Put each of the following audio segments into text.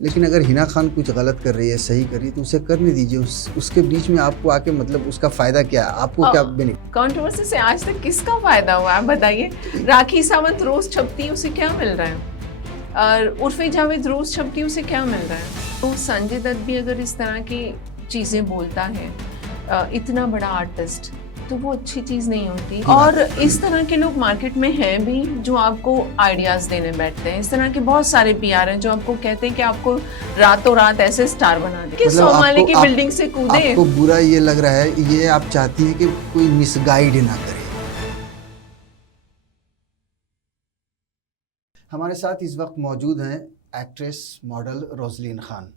लेकिन अगर हिना खान कुछ गलत कर रही है, सही कर रही है, तो उसे करने दीजिए। उसके बीच में आपको आके मतलब उसका फ़ायदा क्या है? आपको क्या बेनिफिट? कंट्रोवर्सी से आज तक किसका फायदा हुआ आप बताइए। राखी सावंत रोज छपती है, उसे क्या मिल रहा है? और उर्फी जावेद रोज छपती है, उसे क्या मिल रहा है? तो संजय दत्त भी अगर इस तरह की चीजें बोलता है, इतना बड़ा आर्टिस्ट, तो वो अच्छी चीज नहीं होती। और इस तरह के लोग मार्केट में हैं भी जो आपको आइडियाज देने बैठते हैं। इस तरह के बहुत सारे पीआर हैं जो आपको कहते हैं कि आपको रातों रात ऐसे स्टार बना दे कि मतलब 100 माले की बिल्डिंग से कूदे। आपको बुरा ये लग रहा है, ये आप चाहती हैं कि कोई मिसगाइड ना करे। हमारे साथ इस वक्त मौजूद हैं एक्ट्रेस मॉडल रोजलिन खान।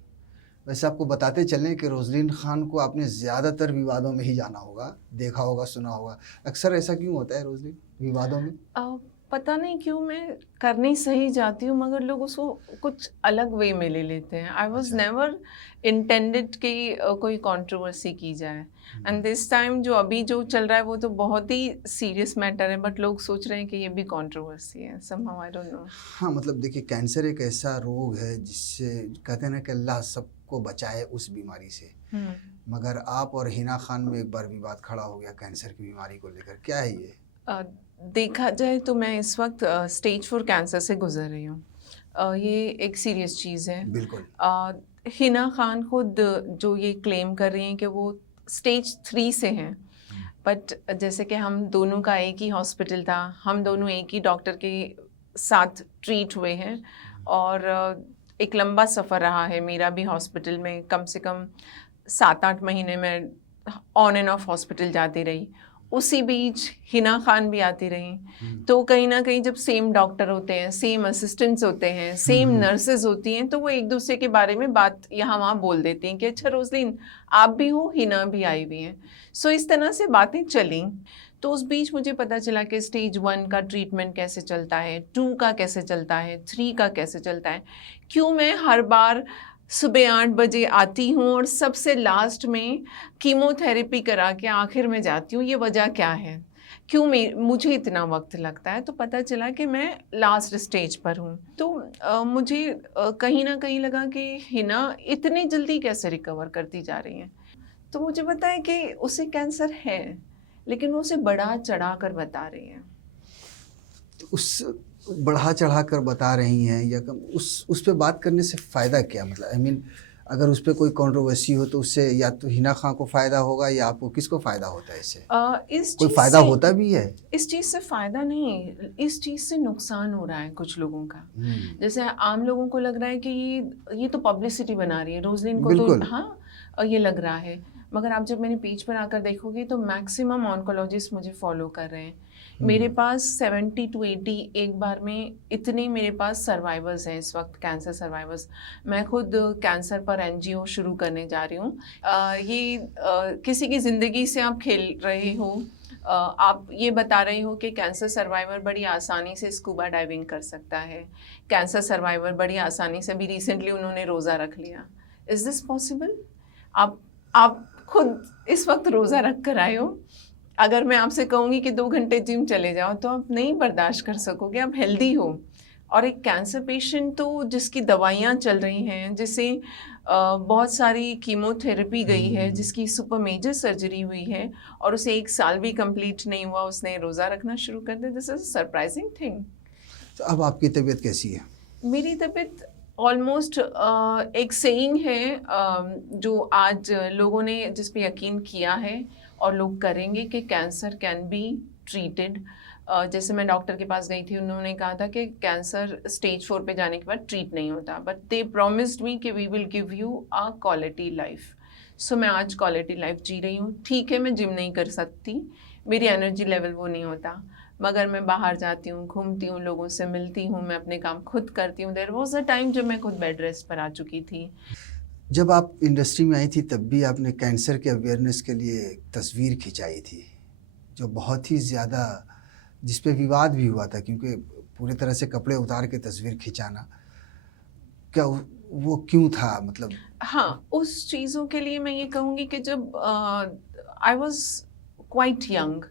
वैसे आपको बताते चलें कि रोजलिन खान को आपने ज़्यादातर विवादों में ही जाना होगा, देखा होगा, सुना होगा। अक्सर ऐसा क्यों होता है रोजलिन, विवादों में? पता नहीं क्यों मैं करनी सही जाती हूँ मगर लोग उसको कुछ अलग वे में ले लेते हैं। आई वॉज नेवर इंटेंडेड कि कोई कंट्रोवर्सी की जाए। एंड दिस टाइम जो अभी जो चल रहा है वो तो बहुत ही सीरियस मैटर है, बट लोग सोच रहे हैं कि ये भी कंट्रोवर्सी है। somehow I don't know। हाँ, मतलब देखिए, कैंसर एक ऐसा रोग है जिससे कहते हैं ना कि अल्लाह सबको बचाए उस बीमारी से। मगर आप और हिना खान में एक बार विवाद खड़ा हो गया कैंसर की बीमारी को लेकर। क्या है ये? देखा जाए तो मैं इस वक्त स्टेज 4 कैंसर से गुजर रही हूँ। ये एक सीरियस चीज़ है। बिल्कुल। हिना खान खुद जो ये क्लेम कर रही हैं कि वो स्टेज 3 से हैं, बट जैसे कि हम दोनों का एक ही हॉस्पिटल था, हम दोनों एक ही डॉक्टर के साथ ट्रीट हुए हैं, और एक लंबा सफ़र रहा है मेरा भी हॉस्पिटल में। कम से कम 7-8 महीने में ऑन एंड ऑफ हॉस्पिटल जाती रही। उसी बीच हिना खान भी आती रही। तो कहीं ना कहीं जब सेम डॉक्टर होते हैं, सेम असिस्टेंट्स होते हैं, सेम नर्सेज होती हैं, तो वो एक दूसरे के बारे में बात यहाँ वहाँ बोल देती हैं कि अच्छा रोजलिन आप भी हो, हिना भी आई हुई हैं। सो इस तरह से बातें चली। तो उस बीच मुझे पता चला कि स्टेज 1 का ट्रीटमेंट कैसे चलता है, 2 का कैसे चलता है, 3 का कैसे चलता है। क्यों मैं हर बार सुबह 8 बजे आती हूँ और सबसे लास्ट में कीमोथेरेपी करा के आखिर में जाती हूँ, ये वजह क्या है? क्यों मुझे इतना वक्त लगता है? तो पता चला कि मैं लास्ट स्टेज पर हूँ। तो मुझे कहीं ना कहीं लगा कि हिना इतनी जल्दी कैसे रिकवर करती जा रही हैं। तो मुझे पता है कि उसे कैंसर है, लेकिन वो उसे बढ़ा चढ़ा कर बता रही हैं। उस बढ़ा चढ़ा कर बता रही हैं या कम, उस पे बात करने से फ़ायदा क्या? मतलब आई मीन, अगर उस पे कोई कंट्रोवर्सी हो तो उससे या तो हिना खान को फ़ायदा होगा या आपको, किसको फ़ायदा होता है इससे? इस कोई चीज़ फ़ायदा से होता भी है? इस चीज़ से फ़ायदा नहीं, इस चीज़ से नुकसान हो रहा है कुछ लोगों का। जैसे आम लोगों को लग रहा है कि ये तो पब्लिसिटी बना रही है रोजलिन को, तो बिल्कुल। हाँ ये लग रहा है। मगर आप जब मेरे पेज पर आकर देखोगे तो मैक्सिमम ऑन्कोलॉजिस्ट मुझे फॉलो कर रहे हैं। मेरे पास 70 to 80 एक बार में इतने मेरे पास सर्वाइवर्स हैं इस वक्त, कैंसर सर्वाइवर्स। मैं खुद कैंसर पर एनजीओ शुरू करने जा रही हूँ। किसी की ज़िंदगी से आप खेल रहे हो। आप ये बता रहे हो कि कैंसर सर्वाइवर बड़ी आसानी से स्कूबा डाइविंग कर सकता है, कैंसर सर्वाइवर बड़ी आसानी से, भी रिसेंटली उन्होंने रोज़ा रख लिया। Is this possible? आप खुद इस वक्त रोज़ा रख कर आए हो। अगर मैं आपसे कहूँगी कि 2 घंटे जिम चले जाओ तो आप नहीं बर्दाश्त कर सकोगे, आप हेल्दी हो। और एक कैंसर पेशेंट तो जिसकी दवाइयाँ चल रही हैं, जिसे बहुत सारी कीमोथेरेपी गई है, जिसकी सुपर मेजर सर्जरी हुई है और उसे 1 साल भी कंप्लीट नहीं हुआ, उसने रोज़ा रखना शुरू कर दिया। This is a surprising thing. तो अब आपकी तबीयत कैसी है? मेरी तबीयत ऑलमोस्ट, एक सेइंग है जो आज लोगों ने जिस पे यकीन किया है और लोग करेंगे कि कैंसर कैन बी ट्रीटेड। जैसे मैं डॉक्टर के पास गई थी, उन्होंने कहा था कि कैंसर स्टेज 4 पे जाने के बाद ट्रीट नहीं होता, बट दे प्रॉमिस्ड मी कि we will give you a quality life. So मैं आज क्वालिटी लाइफ जी रही हूँ। ठीक है, मैं जिम नहीं कर सकती, मेरी एनर्जी लेवल वो नहीं होता, मगर मैं बाहर जाती हूँ, घूमती हूँ, लोगों से मिलती हूँ, मैं अपने काम खुद करती हूँ। देयर वॉज अ टाइम जब मैं खुद बेड रेस्ट पर आ चुकी थी। जब आप इंडस्ट्री में आई थी तब भी आपने कैंसर के अवेयरनेस के लिए एक तस्वीर खिंचाई थी, जो बहुत ही ज़्यादा, जिस पे विवाद भी हुआ था, क्योंकि पूरी तरह से कपड़े उतार के तस्वीर खिंचाना, क्या वो क्यों था? मतलब हाँ, उस चीज़ों के लिए मैं ये कहूँगी कि जब आई वॉज क्वाइट यंग,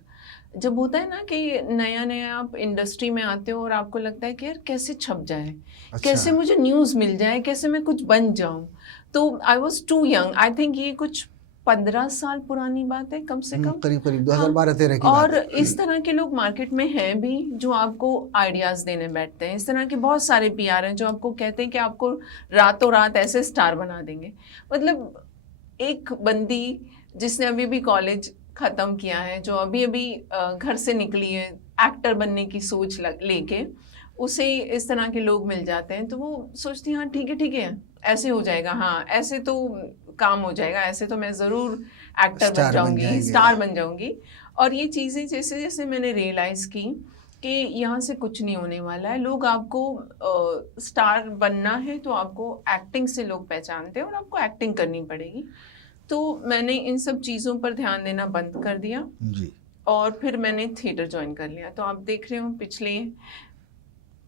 जब होता है ना कि नया नया आप इंडस्ट्री में आते हो और आपको लगता है कि यार कैसे छप जाए, कैसे अच्छा। मुझे न्यूज़ मिल जाए, कैसे मैं कुछ बन जाऊं। तो I was too young, I think ये कुछ 15 साल पुरानी बात है कम से कम। करीब करीब हाँ, 2012-13 की बात और है। इस तरह के लोग मार्केट में हैं भी जो आपको आइडियाज़ देने बैठते हैं। इस तरह के बहुत सारे पीआर हैं जो आपको कहते हैं कि आपको रातों रात ऐसे स्टार बना देंगे। मतलब एक बंदी जिसने अभी भी कॉलेज ख़त्म किया है, जो अभी अभी घर से निकली है एक्टर बनने की सोच लेके, उसे इस तरह के लोग मिल जाते हैं तो वो सोचती है हाँ ठीक है ऐसे हो जाएगा, हाँ ऐसे तो काम हो जाएगा, ऐसे तो मैं ज़रूर एक्टर बन स्टार बन जाऊंगी, जाएंगे। स्टार बन जाऊंगी। और ये चीज़ें जैसे जैसे मैंने रियलाइज़ की कि यहाँ से कुछ नहीं होने वाला है। लोग आपको स्टार बनना है तो आपको एक्टिंग से लोग पहचानते हैं और आपको एक्टिंग करनी पड़ेगी। तो मैंने इन सब चीज़ों पर ध्यान देना बंद कर दिया जी। और फिर मैंने थिएटर ज्वाइन कर लिया। तो आप देख रहे हो पिछले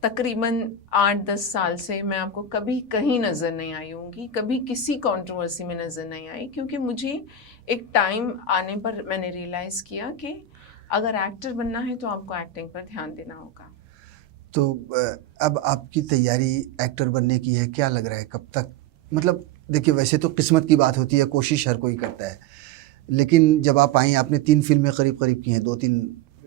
तकरीबन 8-10 साल से मैं आपको कभी कहीं नज़र नहीं आई होंगी, कभी किसी कंट्रोवर्सी में नज़र नहीं आई, क्योंकि मुझे एक टाइम आने पर मैंने रियलाइज़ किया कि अगर एक्टर बनना है तो आपको एक्टिंग पर ध्यान देना होगा। तो अब आपकी तैयारी एक्टर बनने की है, क्या लग रहा है कब तक? मतलब देखिए, वैसे तो किस्मत की बात होती है, कोशिश हर कोई करता है, लेकिन जब आप आई, आपने 3 फिल्में करीब करीब की हैं, 2-3,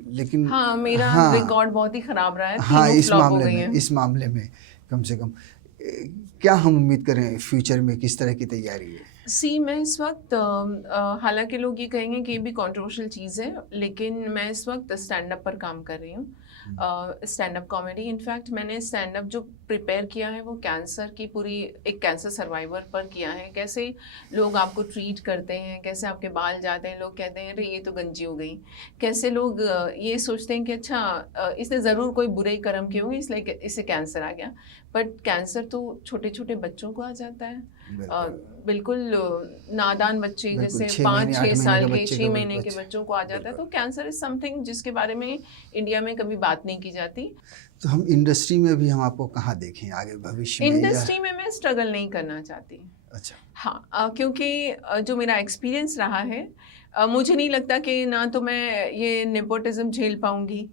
लेकिन हाँ, मेरा हाँ रिकॉर्ड बहुत ही ख़राब रहा है, हाँ, तीनों फ्लॉप हो गई हैं। इस मामले में कम से कम क्या हम उम्मीद करें फ्यूचर में, किस तरह की तैयारी है? मैं इस वक्त हालांकि लोग ये कहेंगे कि ये भी कंट्रोवर्शियल चीज़ है, लेकिन मैं इस वक्त स्टैंड अप पर काम कर रही हूँ, स्टैंड अप कॉमेडी। इनफैक्ट मैंने स्टैंड अप जो प्रिपेयर किया है वो कैंसर की पूरी एक कैंसर सर्वाइवर पर किया है। कैसे लोग आपको ट्रीट करते हैं, कैसे आपके बाल जाते हैं, लोग कहते हैं अरे ये तो गंजी हो गई, कैसे लोग ये सोचते हैं कि अच्छा इसने ज़रूर कोई बुरे कर्म किए होंगे इसलिए इसे कैंसर आ गया। बट कैंसर तो छोटे छोटे बच्चों को आ जाता है, बिल्कुल नादान बच्चे, बिल्कुल, जैसे 6 महीने 5-6 8 महीने साल के के बच्चे 6 महीने के बच्चों को आ जाता है। बिल्कुल। तो कैंसर इज समथिंग जिसके बारे में इंडिया में कभी बात नहीं की जाती। तो हम इंडस्ट्री में भी हम आपको कहाँ देखें आगे भविष्य में, या इंडस्ट्री में मैं स्ट्रगल नहीं करना चाहती। अच्छा, हाँ, क्योंकि जो मेरा एक्सपीरियंस रहा है, मुझे नहीं लगता कि ना तो मैं ये नेपोटिज्म झेल पाऊंगी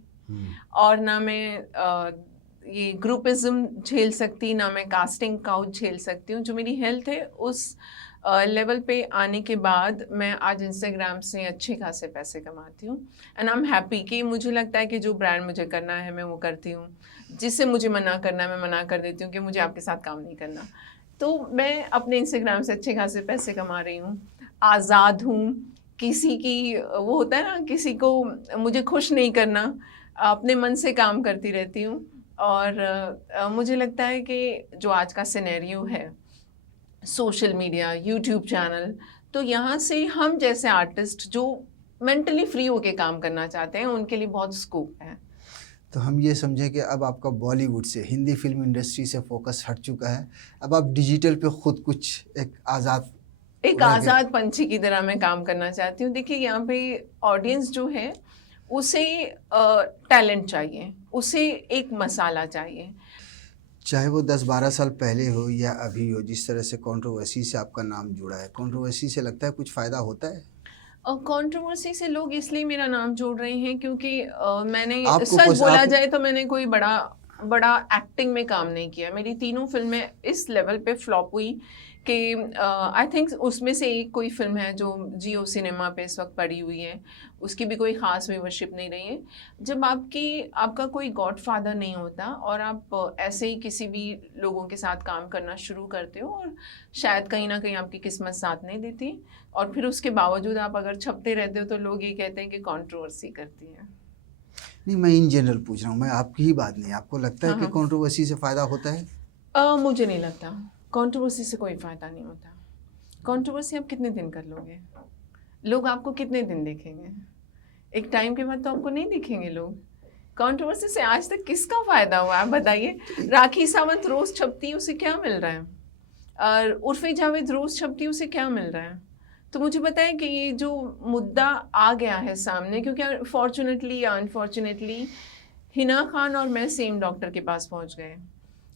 और ना मैं ये ग्रुपिज्म झेल सकती, ना मैं कास्टिंग काउच झेल सकती हूँ। जो मेरी हेल्थ है उस लेवल पे आने के बाद मैं आज इंस्टाग्राम से अच्छे खासे पैसे कमाती हूँ एंड आई एम हैप्पी कि मुझे लगता है कि जो ब्रांड मुझे करना है मैं वो करती हूँ, जिससे मुझे मना करना है मैं मना कर देती हूँ कि मुझे आपके साथ काम नहीं करना। तो मैं अपने इंस्टाग्राम से अच्छे खासे पैसे कमा रही हूँ, आज़ाद हूँ। किसी की वो होता है ना, किसी को मुझे खुश नहीं करना, अपने मन से काम करती रहती हूँ। और मुझे लगता है कि जो आज का सिनेरियो है, सोशल मीडिया, यूट्यूब चैनल, तो यहाँ से हम जैसे आर्टिस्ट जो मेंटली फ्री होके काम करना चाहते हैं उनके लिए बहुत स्कोप है। तो हम ये समझें कि अब आपका बॉलीवुड से, हिंदी फिल्म इंडस्ट्री से फोकस हट चुका है, अब आप डिजिटल पे खुद कुछ एक आज़ाद पंछी की तरह मैं काम करना चाहती हूँ। देखिए यहाँ पे ऑडियंस जो है उसे टैलेंट चाहिए, उसे एक मसाला चाहिए, चाहे वो 10-12 साल पहले हो या अभी हो। जिस तरह से कंट्रोवर्सी से आपका नाम जुड़ा है, कंट्रोवर्सी से लगता है कुछ फ़ायदा होता है? कंट्रोवर्सी से लोग इसलिए मेरा नाम जोड़ रहे हैं क्योंकि मैंने आपको सच बोला जाए तो मैंने कोई बड़ा एक्टिंग में काम नहीं किया। मेरी तीनों फिल्में इस लेवल पे फ्लॉप हुई कि आई थिंक उसमें से एक कोई फिल्म है जो जियो सिनेमा पे इस वक्त पड़ी हुई है, उसकी भी कोई ख़ास व्यूवरशिप नहीं रही है। जब आपका कोई गॉडफादर नहीं होता और आप ऐसे ही किसी भी लोगों के साथ काम करना शुरू करते हो और शायद कहीं ना कहीं आपकी किस्मत साथ नहीं देती और फिर उसके बावजूद आप अगर छपते रहते हो तो लोग ये कहते हैं कि कंट्रोवर्सी करती है। नहीं, मैं इन जनरल पूछ रहा हूँ, मैं आपकी ही बात नहीं। आपको लगता है कि कंट्रोवर्सी से फ़ायदा होता है? मुझे नहीं लगता, कंट्रोवर्सी से कोई फ़ायदा नहीं होता। कंट्रोवर्सी आप कितने दिन कर लोगे? लोग आपको कितने दिन देखेंगे? एक टाइम के बाद तो आपको नहीं देखेंगे लोग। कंट्रोवर्सी से आज तक किसका फ़ायदा हुआ आप बताइए? राखी सावंत रोज़ छपती है, उसे क्या मिल रहा है? और उर्फ़ी जावेद रोज़ छपती है, उसे क्या मिल रहा है? तो मुझे पता है कि ये जो मुद्दा आ गया है सामने, क्योंकि फॉर्चुनेटली या अनफॉर्चुनेटली हिना खान और मैं सेम डॉक्टर के पास पहुंच गए,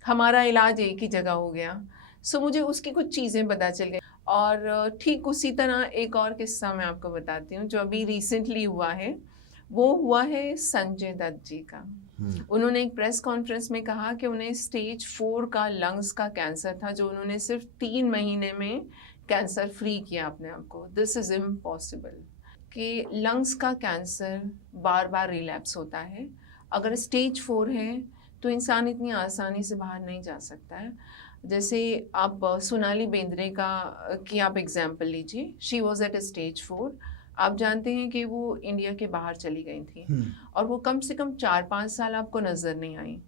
हमारा इलाज एक ही जगह हो गया। सो मुझे उसकी कुछ चीज़ें पता चल गई। और ठीक उसी तरह एक और किस्सा मैं आपको बताती हूँ जो अभी रिसेंटली हुआ है। वो हुआ है संजय दत्त जी का। उन्होंने एक प्रेस कॉन्फ्रेंस में कहा कि उन्हें स्टेज 4 का लंग्स का कैंसर था, जो उन्होंने सिर्फ 3 महीने में कैंसर फ्री किया अपने आप को। दिस इज़ इम्पॉसिबल कि लंग्स का कैंसर बार बार रिलैप्स होता है। अगर स्टेज 4 है तो इंसान इतनी आसानी से बाहर नहीं जा सकता है। जैसे आप सोनाली बेंद्रे की आप एग्जाम्पल लीजिए, शी वॉज एट स्टेज 4। आप जानते हैं कि वो इंडिया के बाहर चली गई थी और वो कम से कम 4-5 साल आपको नज़र नहीं आई।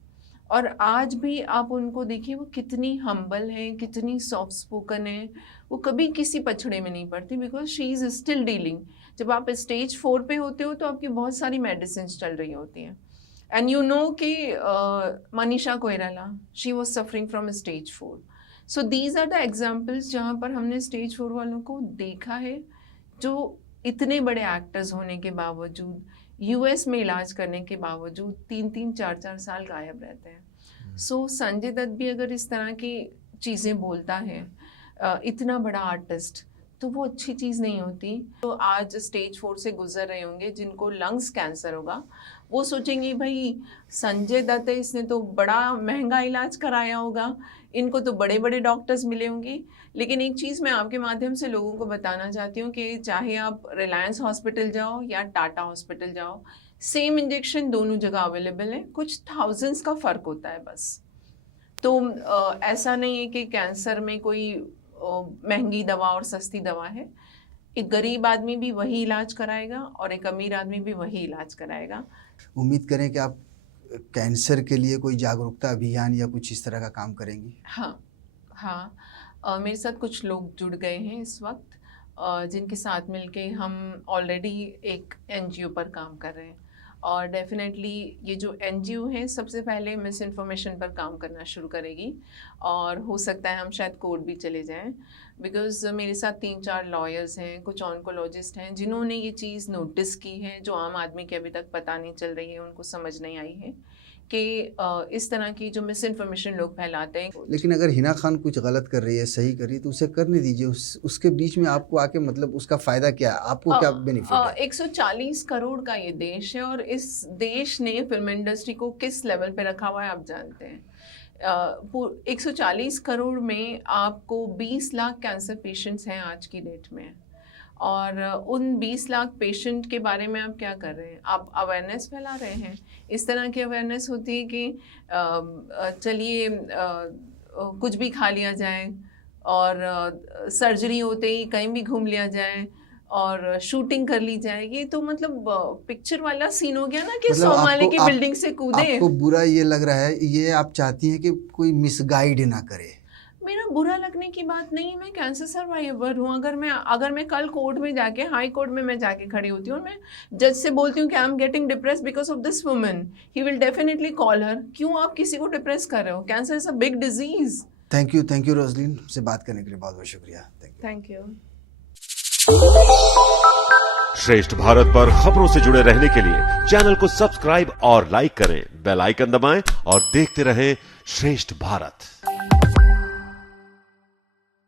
और आज भी आप उनको देखिए, वो कितनी हम्बल है, कितनी सॉफ्ट स्पोकन है, वो कभी किसी पछड़े में नहीं पड़ती, because she is still dealing. जब आप स्टेज 4 पे होते हो तो आपकी बहुत सारी मेडिसिन चल रही होती हैं। एंड यू नो कि Manisha Koirala, she was suffering from stage 4। So these are the examples जहाँ पर हमने स्टेज 4 वालों को देखा है, जो इतने बड़े एक्टर्स होने के बावजूद, यूएस में इलाज करने के बावजूद 3-3, 4-4 साल गायब रहते हैं। सो संजय दत्त भी अगर इस तरह की चीज़ें बोलता है, इतना बड़ा आर्टिस्ट, तो वो अच्छी चीज़ नहीं होती। तो आज स्टेज 4 से गुजर रहे होंगे जिनको लंग्स कैंसर होगा, वो सोचेंगे भाई संजय दत्त है, इसने तो बड़ा महंगा इलाज कराया होगा, इनको तो बड़े बड़े डॉक्टर्स मिले होंगे। लेकिन एक चीज़ मैं आपके माध्यम से लोगों को बताना चाहती हूँ कि चाहे आप रिलायंस हॉस्पिटल जाओ या टाटा हॉस्पिटल जाओ, सेम इंजेक्शन दोनों जगह अवेलेबल है, कुछ थाउजेंड्स का फ़र्क होता है बस। तो ऐसा नहीं है कि कैंसर में कोई महंगी दवा और सस्ती दवा है। एक गरीब आदमी भी वही इलाज कराएगा और एक अमीर आदमी भी वही इलाज कराएगा। उम्मीद करें कि आप कैंसर के लिए कोई जागरूकता अभियान या कुछ इस तरह का काम करेंगी। हाँ, मेरे साथ कुछ लोग जुड़ गए हैं इस वक्त, जिनके साथ मिलके हम ऑलरेडी एक एनजीओ पर काम कर रहे हैं। और डेफिनेटली ये जो एनजीओ है सबसे पहले मिस इन्फॉर्मेशन पर काम करना शुरू करेगी, और हो सकता है हम शायद कोर्ट भी चले जाएं, बिकॉज़ मेरे साथ 3-4 लॉयर्स हैं, कुछ ऑन्कोलॉजिस्ट हैं, जिन्होंने ये चीज़ नोटिस की है, जो आम आदमी के अभी तक पता नहीं चल रही है, उनको समझ नहीं आई है कि इस तरह की जो मिस इन्फॉर्मेशन लोग फैलाते हैं। लेकिन अगर हिना खान कुछ गलत कर रही है, सही कर रही है, तो उसे करने दीजिए। उसके बीच में आपको आके मतलब उसका फ़ायदा क्या है, आपको क्या बेनिफिट है? 140 करोड़ का ये देश है, और इस देश ने फिल्म इंडस्ट्री को किस लेवल पे रखा हुआ है आप जानते हैं। 140 करोड़ में आपको 20 लाख कैंसर पेशेंट्स हैं आज की डेट में, और उन 20 लाख पेशेंट के बारे में आप क्या कर रहे हैं? आप अवेयरनेस फैला रहे हैं। इस तरह की अवेयरनेस होती है कि चलिए कुछ भी खा लिया जाए, और सर्जरी होते ही कहीं भी घूम लिया जाए, और शूटिंग कर ली जाए। ये तो मतलब पिक्चर वाला सीन हो गया ना कि मतलब 100 माले की बिल्डिंग से कूदे। आपको बुरा ये लग रहा है, ये आप चाहती हैं कि कोई मिसगाइड ना करे? मेरा बुरा लगने की बात नहीं है, मैं कैंसर सर्वाइवर हूँ। अगर मैं कल कोर्ट में जाके, हाई कोर्ट में मैं जाके खड़ी होती हूँ और मैं जज से बोलती हूँ कि I am getting depress because of this woman, he will definitely call her. क्यों आप किसी को डिप्रेस कर रहे हो? Cancer is a big disease. Thank you Roslin, से बात करने के लिए बहुत बहुत शुक्रिया। Thank you. श्रेष्ठ भारत पर खबरों से जुड़े रहने के लिए चैनल को सब्सक्राइब और लाइक करें, बेल आइकन दबाएं और देखते रहें श्रेष्ठ भारत।